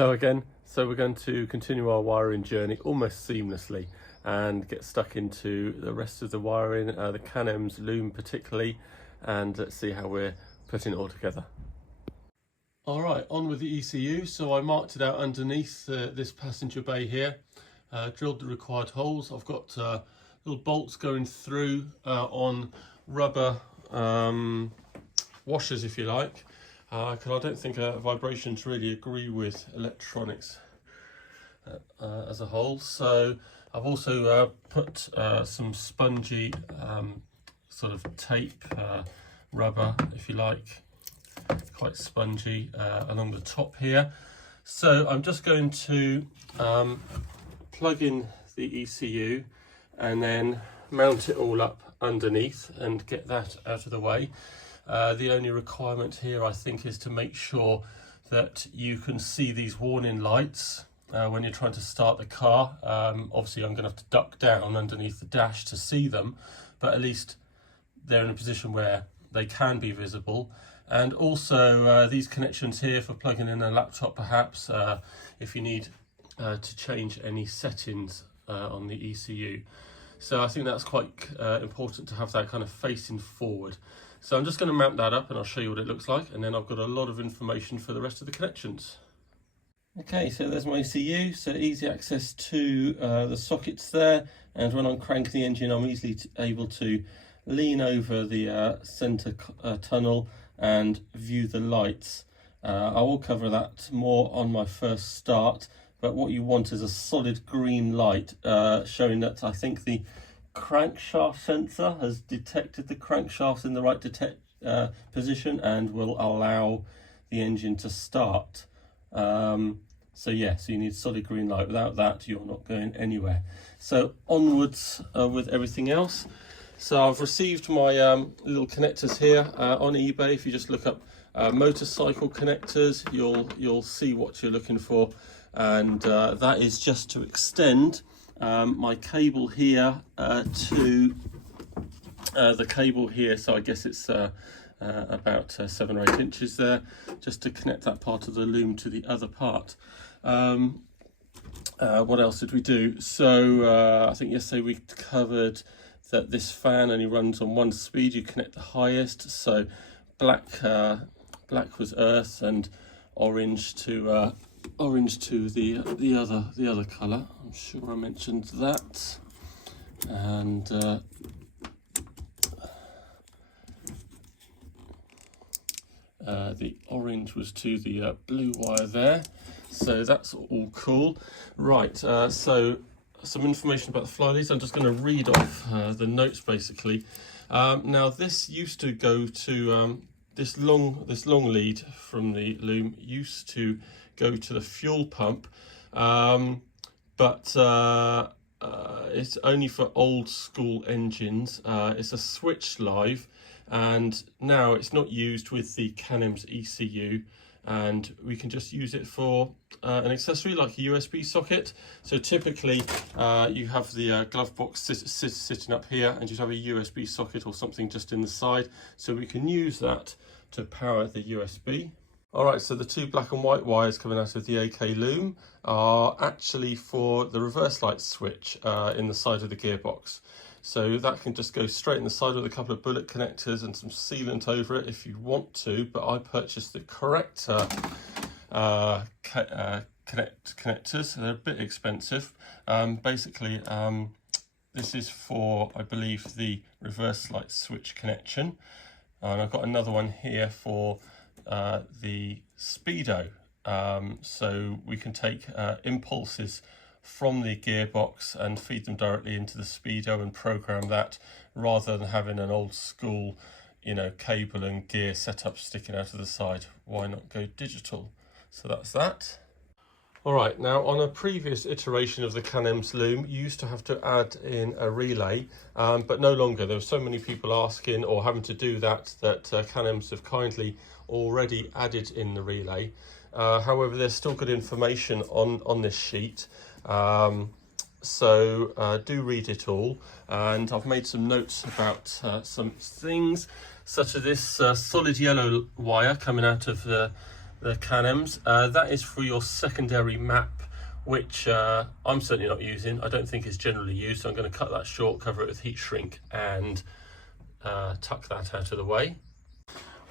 Hello again. So we're going to continue our wiring journey almost seamlessly and get stuck into the rest of the wiring, the Can-M's loom particularly, and let's see how we're putting it all together. All right, on with the ECU. So I marked it out underneath this passenger bay here, drilled the required holes. I've got little bolts going through on rubber washers, if you like. Because I don't think vibrations really agree with electronics as a whole. So I've also put some spongy sort of tape, rubber, if you like, quite spongy along the top here. So I'm just going to plug in the ECU and then mount it all up underneath and get that out of the way. The only requirement here, I think, is to make sure that you can see these warning lights when you're trying to start the car. Obviously, I'm going to have to duck down underneath the dash to see them, but at least they're in a position where they can be visible. And also these connections here for plugging in a laptop, perhaps, if you need to change any settings on the ECU. So I think that's quite important to have that kind of facing forward. So I'm just going to mount that up and I'll show you what it looks like, and then I've got a lot of information for the rest of the connections. Okay, so there's my ECU, so easy access to the sockets there, and when I'm cranking the engine I'm easily able to lean over the centre tunnel and view the lights. I will cover that more on my first start, but what you want is a solid green light showing that I think the crankshaft sensor has detected the crankshaft in the right position and will allow the engine to start. So yeah, so you need solid green light. Without that you're not going anywhere. So onwards with everything else. So I've received my little connectors here on eBay. If you just look up motorcycle connectors, you'll see what you're looking for, and that is just to extend my cable here to the cable here, so I guess it's about 7 or 8 inches there, just to connect that part of the loom to the other part. What else did we do? So I think yesterday we covered that this fan only runs on one speed. You connect the highest, so black was earth and orange to the other colour. I'm sure I mentioned that. And the orange was to the blue wire there. So that's all cool. Right, so some information about the fly leads. I'm just going to read off the notes basically. Now this used to go to this long lead from the loom used to go to the fuel pump, but it's only for old school engines. It's a switch live, and now it's not used with the Can-M's ECU, and we can just use it for an accessory like a USB socket. So typically you have the glove box sitting up here, and you have a USB socket or something just in the side, so we can use that to power the USB. All right, so the two black and white wires coming out of the AK loom are actually for the reverse light switch in the side of the gearbox. So that can just go straight in the side with a couple of bullet connectors and some sealant over it if you want to, but I purchased the correct connectors. They're a bit expensive. Basically, this is for, I believe, the reverse light switch connection. And I've got another one here for the speedo, so we can take impulses from the gearbox and feed them directly into the speedo and program that, rather than having an old school, cable and gear setup sticking out of the side. Why not go digital? So that's that. All right, now on a previous iteration of the Can-M's loom, you used to have to add in a relay, but no longer. There were so many people asking or having to do that Can-M's have kindly already added in the relay. However, there's still good information on this sheet, so do read it all. And I've made some notes about some things, such as this solid yellow wire coming out of the the Can-Ems. That is for your secondary map, which I'm certainly not using. I don't think it's generally used, so I'm going to cut that short, cover it with heat shrink, and tuck that out of the way.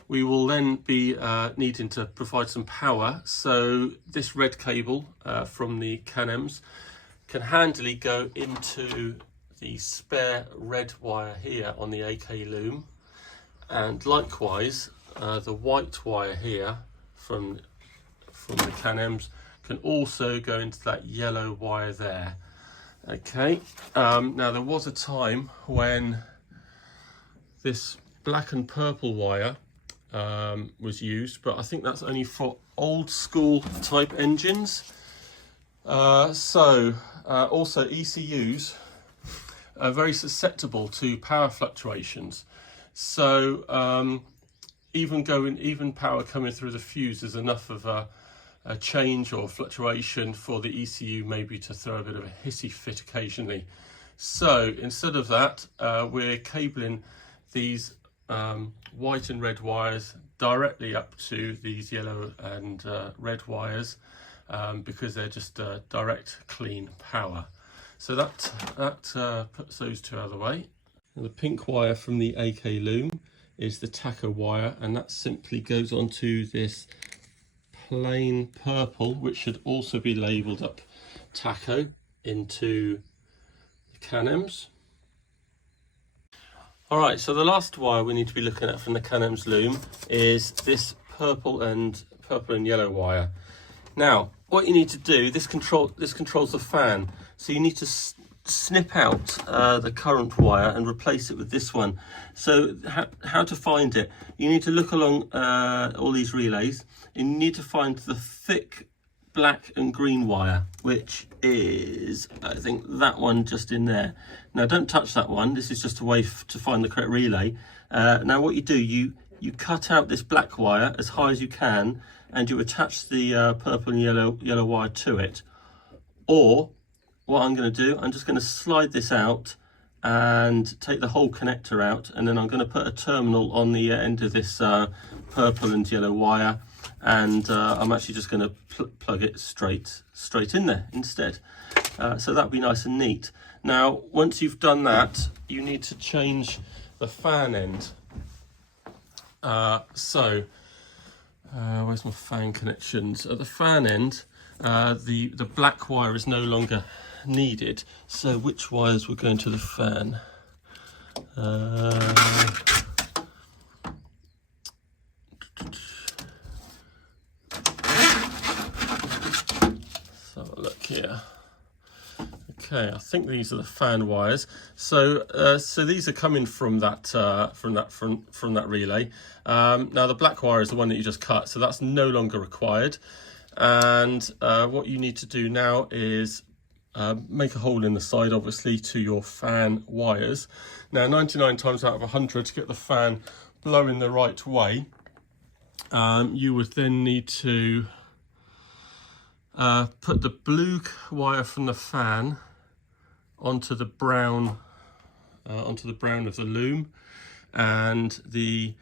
We will then be needing to provide some power, so this red cable from the Can-Ems can handily go into the spare red wire here on the AK loom, and likewise the white wire here from the Can-Ems can also go into that yellow wire there. Okay, now there was a time when this black and purple wire was used, but I think that's only for old school type engines. Also ECUs are very susceptible to power fluctuations, so even power coming through the fuse is enough of a change or fluctuation for the ECU maybe to throw a bit of a hissy fit occasionally. So instead of that, we're cabling these white and red wires directly up to these yellow and red wires, because they're just direct clean power. So that puts those two out of the way. And the pink wire from the AK loom is the taco wire, and that simply goes onto this plain purple, which should also be labelled up taco, into the Can-Ems. Alright, so the last wire we need to be looking at from the Can-Ems loom is this purple and yellow wire. Now, what you need to do, this controls the fan, so you need to snip out the current wire and replace it with this one. So how to find it? You need to look along all these relays, and you need to find the thick black and green wire, which is, I think, that one just in there. Now don't touch that one, this is just a way to find the correct relay. Now what you do, you cut out this black wire as high as you can, and you attach the purple and yellow wire to it. Or what I'm going to do, I'm just going to slide this out and take the whole connector out, and then I'm going to put a terminal on the end of this purple and yellow wire, and I'm actually just going to plug it straight in there instead. So that'll be nice and neat. Now once you've done that, you need to change the fan end. Where's my fan connections? At the fan end, the black wire is no longer needed. So which wires were going to the fan? So look here. Okay, I think these are the fan wires. So these are coming from that relay. Now the black wire is the one that you just cut, so that's no longer required. And what you need to do now is make a hole in the side, obviously, to your fan wires. Now 99 times out of 100, to get the fan blowing the right way, you would then need to put the blue wire from the fan onto the brown of the loom, and the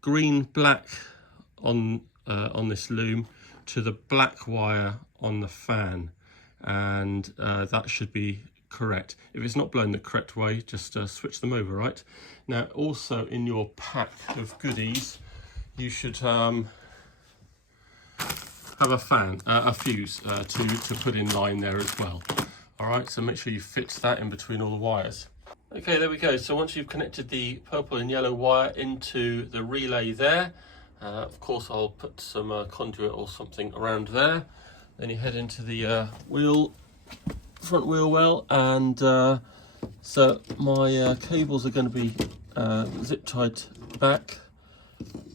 green black on this loom to the black wire on the fan, and that should be correct. If it's not blowing the correct way, just switch them over. Right now, also in your pack of goodies, you should have a fuse to put in line there as well. All right, so make sure you fix that in between all the wires. Okay, there we go. So once you've connected the purple and yellow wire into the relay there, of course I'll put some conduit or something around there. Then you head into the front wheel well, and so my cables are going to be zip tied back.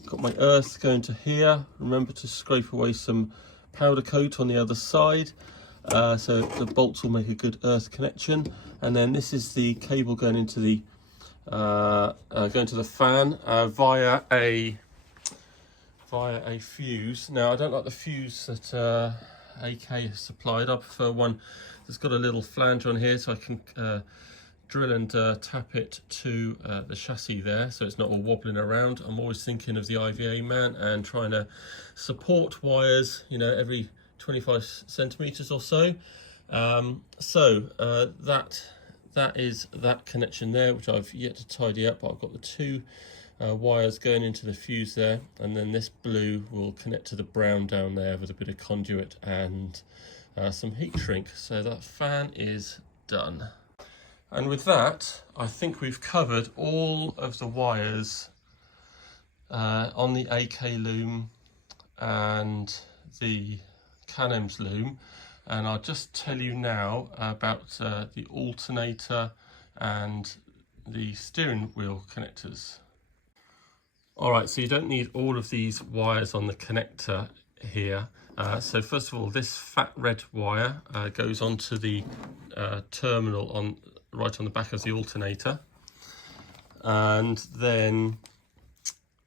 Got my earth going to here. Remember to scrape away some powder coat on the other side, so the bolts will make a good earth connection. And then this is the cable going into the fan via a fuse. Now I don't like the fuse that AK has supplied. I prefer one that's got a little flange on here, so I can drill and tap it to the chassis there, so it's not all wobbling around. I'm always thinking of the IVA man and trying to support wires, you know, every 25 centimeters or so. That is that connection there, which I've yet to tidy up. I've got the two wires going into the fuse there, and then this blue will connect to the brown down there with a bit of conduit and some heat shrink. So that fan is done. And with that, I think we've covered all of the wires on the AK loom and the Canem's loom. And I'll just tell you now about the alternator and the steering wheel connectors. All right, so you don't need all of these wires on the connector here. So first of all, this fat red wire goes onto the terminal right on the back of the alternator. And then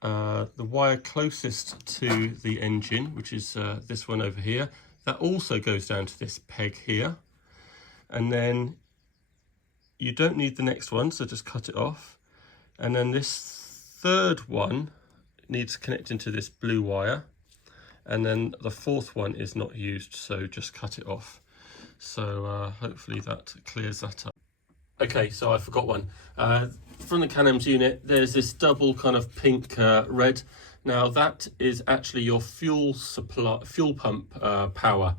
the wire closest to the engine, which is this one over here, that also goes down to this peg here. And then you don't need the next one, so just cut it off. And then this third one needs connecting to this blue wire. And then the fourth one is not used, so just cut it off. So hopefully that clears that up. Okay, so I forgot one. From the Canem's unit, there's this double kind of pink red. Now that is actually your fuel pump power.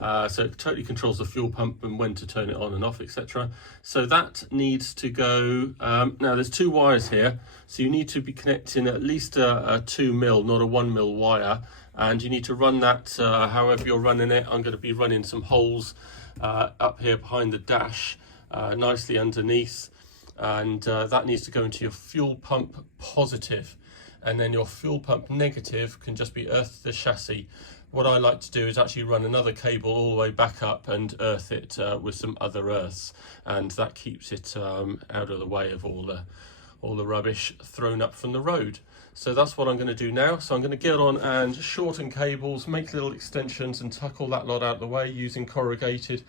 So it totally controls the fuel pump and when to turn it on and off, etc. So that needs to go, now there's two wires here. So you need to be connecting at least a 2 mil, not a 1 mil wire. And you need to run that however you're running it. I'm going to be running some holes up here behind the dash, nicely underneath. And that needs to go into your fuel pump positive. And then your fuel pump negative can just be earthed the chassis. What I like to do is actually run another cable all the way back up and earth it with some other earths, and that keeps it out of the way of all the rubbish thrown up from the road. So that's what I'm going to do now. So I'm going to get on and shorten cables, make little extensions and tuck all that lot out of the way using corrugated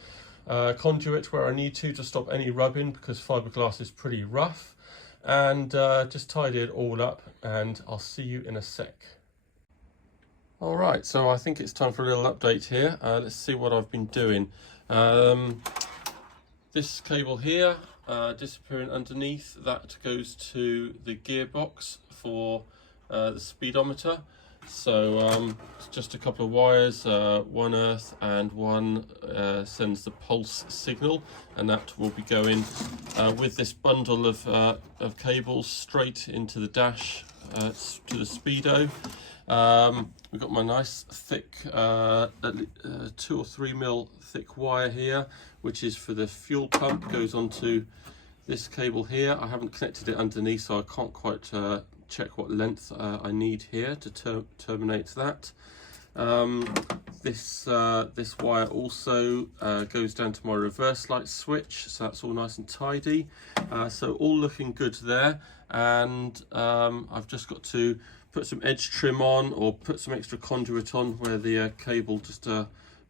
conduit where I need to stop any rubbing, because fiberglass is pretty rough. And just tidy it all up, and I'll see you in a sec. All right, so I think it's time for a little update here. Let's see what I've been doing. This cable here disappearing underneath, that goes to the gearbox for the speedometer. So it's just a couple of wires, one earth and one sends the pulse signal, and that will be going with this bundle of cables straight into the dash to the speedo. We've got my nice thick 2 or 3 mil thick wire here, which is for the fuel pump, goes onto this cable here. I haven't connected it underneath, so I can't quite check what length I need here to terminate that. This wire also goes down to my reverse light switch, so that's all nice and tidy. So all looking good there, and I've just got to put some edge trim on or put some extra conduit on where the cable just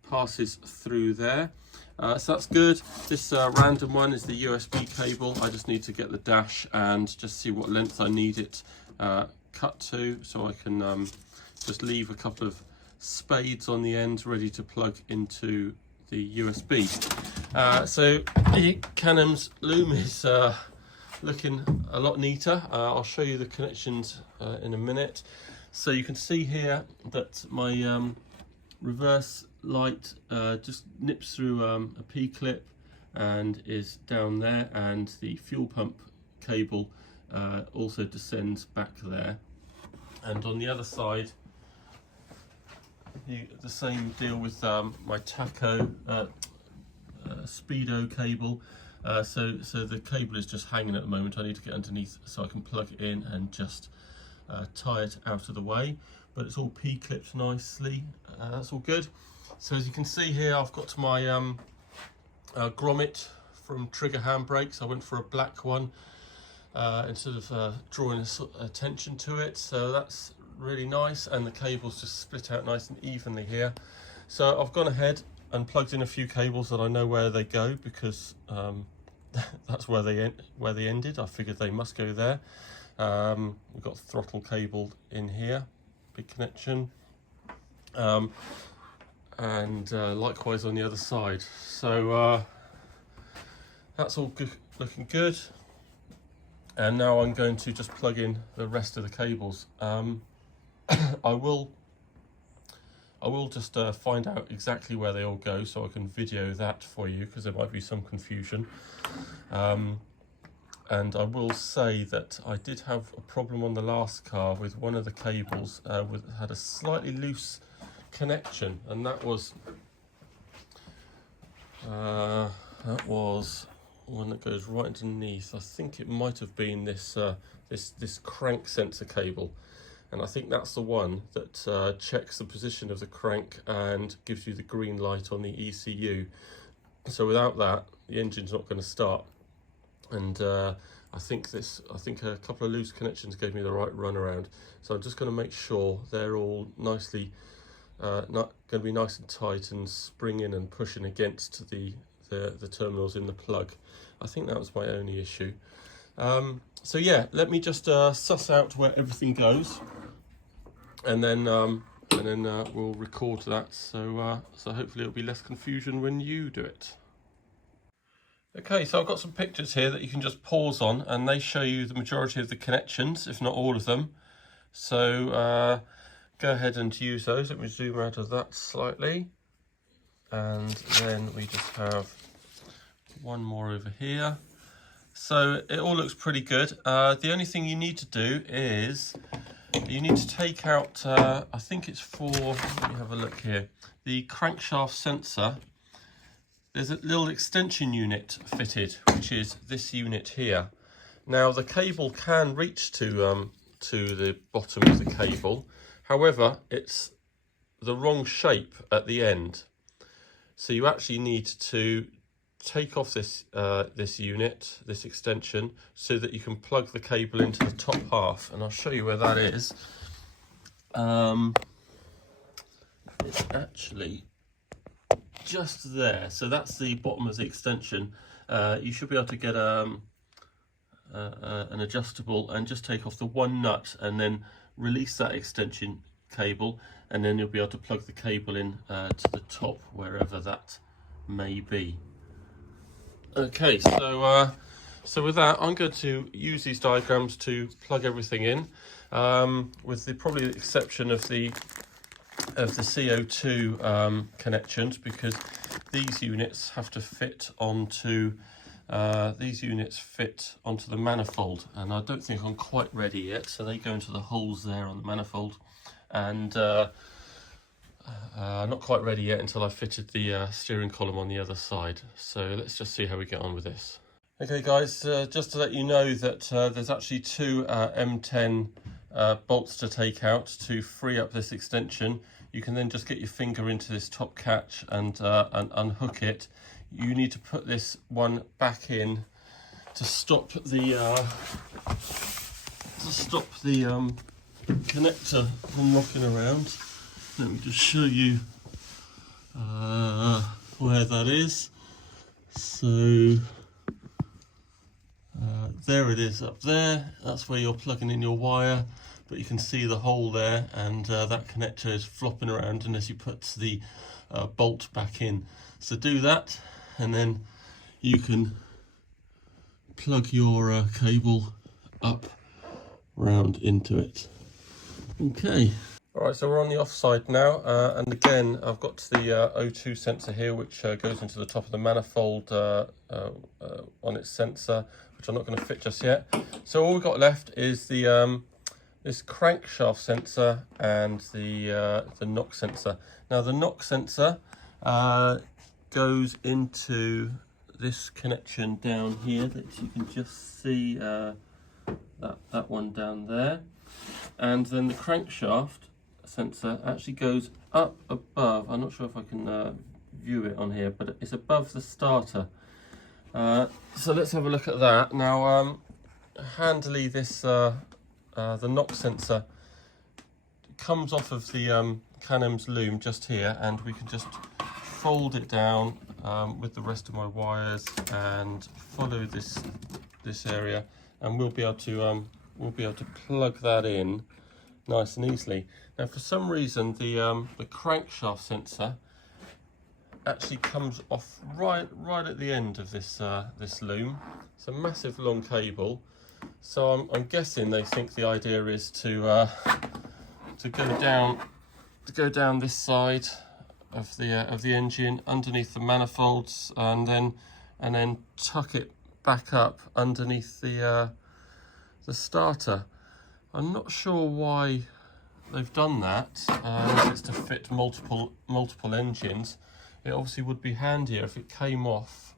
passes through there. So that's good. This random one is the USB cable. I just need to get the dash and just see what length I need it cut to, so I can just leave a couple of spades on the end ready to plug into the USB. So the Canem's loom is looking a lot neater. I'll show you the connections in a minute. So you can see here that my reverse light just nips through a P-clip and is down there, and the fuel pump cable also descends back there. And on the other side, the same deal with my taco speedo cable. So the cable is just hanging at the moment. I need to get underneath so I can plug it in and just tie it out of the way, but it's all P-clipped nicely. That's all good. So as you can see here, I've got my grommet from Trigger Handbrakes. I went for a black one instead of drawing attention to it, so that's really nice, and the cables just split out nice and evenly here. So I've gone ahead and plugged in a few cables that I know where they go, because that's where they ended. I figured they must go there. We've got throttle cable in here, big connection, and likewise on the other side. So that's all good, looking good. And now I'm going to just plug in the rest of the cables. I will just find out exactly where they all go so I can video that for you, because there might be some confusion. And I will say that I did have a problem on the last car with one of the cables, had a slightly loose connection, and that was one that goes right underneath. I think it might have been this this crank sensor cable, and I think that's the one that checks the position of the crank and gives you the green light on the ECU. So without that, the engine's not going to start. And I think a couple of loose connections gave me the right runaround. So I'm just going to make sure they're all nicely not going to be nice and tight and springing and pushing against the terminals in the plug. I think that was my only issue. So yeah, let me just suss out where everything goes, and then we'll record that. So hopefully it'll be less confusion when you do it. Okay, so I've got some pictures here that you can just pause on, and they show you the majority of the connections, if not all of them. So go ahead and use those. Let me zoom out of that slightly. And then we just have one more over here. So it all looks pretty good. The only thing you need to do is you need to take out, I think it's for, let me have a look here, the crankshaft sensor. There's a little extension unit fitted, which is this unit here. Now the cable can reach to the bottom of the cable. However, it's the wrong shape at the end. So you actually need to take off this this unit, this extension, so that you can plug the cable into the top half. And I'll show you where that is. It's actually just there. So that's the bottom of the extension. You should be able to get an adjustable and just take off the one nut and then release that extension cable, and then you'll be able to plug the cable in to the top, wherever that may be. Okay, so with that, I'm going to use these diagrams to plug everything in, with probably the exception of the CO2 connections, because these units have to fit onto the manifold, and I don't think I'm quite ready yet. So they go into the holes there on the manifold, and not quite ready yet until I fitted the steering column on the other side. So let's just see how we get on with this. Okay guys, just to let you know that there's actually two M10 bolts to take out to free up this extension. You can then just get your finger into this top catch and unhook it. You need to put this one back in to stop the connector from rocking around. Let me just show you where that is. So there it is up there. That's where you're plugging in your wire, but you can see the hole there, and that connector is flopping around unless you put the bolt back in. So do that, and then you can plug your cable up round into it. Okay. All right, so we're on the off side now, and again, I've got the O2 sensor here, which goes into the top of the manifold on its sensor, which I'm not going to fit just yet. So all we've got left is the this crankshaft sensor and the knock sensor. Now the knock sensor goes into this connection down here that you can just see, that one down there, and then the crankshaft sensor actually goes up above. I'm not sure if I can view it on here, but it's above the starter. So let's have a look at that. Now handily, this the knock sensor comes off of the Can-Em's loom just here, and we can just fold it down with the rest of my wires and follow this area, and we'll be able to plug that in nice and easily. Now, for some reason, the crankshaft sensor actually comes off right at the end of this this loom. It's a massive long cable, so I'm guessing they think the idea is to go down this side of the engine underneath the manifolds, and then tuck it back up underneath the starter. I'm not sure why they've done that. It's to fit multiple engines. It obviously would be handier if it came off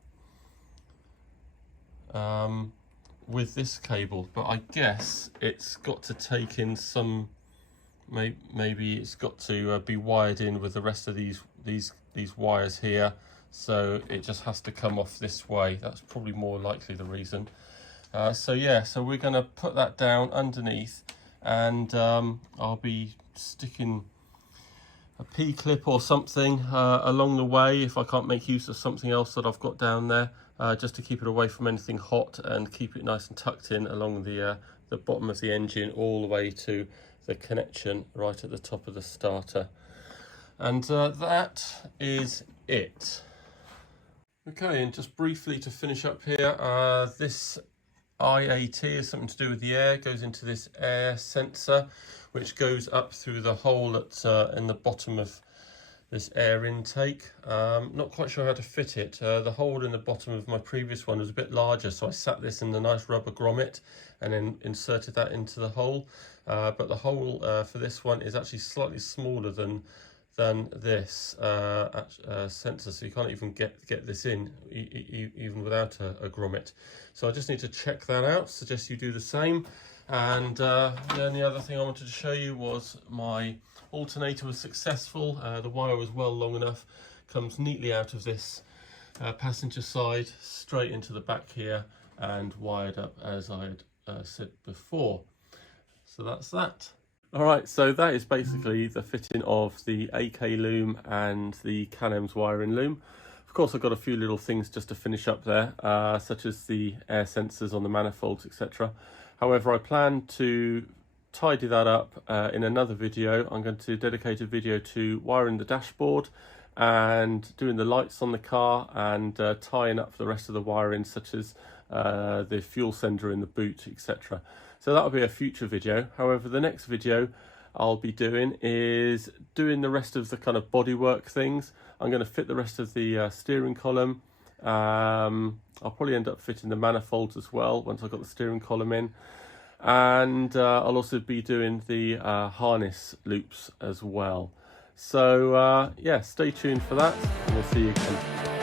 with this cable, but I guess it's got to take in some, maybe it's got to be wired in with the rest of these wires here, so it just has to come off this way. That's probably more likely the reason. So yeah, so we're going to put that down underneath, and I'll be sticking a P-clip or something along the way if I can't make use of something else that I've got down there, just to keep it away from anything hot and keep it nice and tucked in along the bottom of the engine all the way to the connection right at the top of the starter. And that is it. Okay, and just briefly to finish up here, this IAT is something to do with the air. It goes into this air sensor, which goes up through the hole in the bottom of this air intake. Not quite sure how to fit it. The hole in the bottom of my previous one was a bit larger, so I sat this in the nice rubber grommet and then inserted that into the hole. But the hole for this one is actually slightly smaller than this sensor, so you can't even get this in even without a grommet. So I just need to check that out. Suggest you do the same. And the only other thing I wanted to show you was my alternator was successful. The wire was well long enough, comes neatly out of this passenger side straight into the back here and wired up as I had said before. So that's that. All right, so that is basically the fitting of the AK loom and the Can-Em's wiring loom. Of course, I've got a few little things just to finish up there, such as the air sensors on the manifolds, etc. However, I plan to tidy that up in another video. I'm going to dedicate a video to wiring the dashboard and doing the lights on the car and tying up the rest of the wiring, such as the fuel sender in the boot, etc. So that'll be a future video. However, the next video I'll be doing is doing the rest of the kind of bodywork things. I'm going to fit the rest of the steering column. I'll probably end up fitting the manifolds as well once I've got the steering column in. And I'll also be doing the harness loops as well. So yeah, stay tuned for that, and we'll see you again.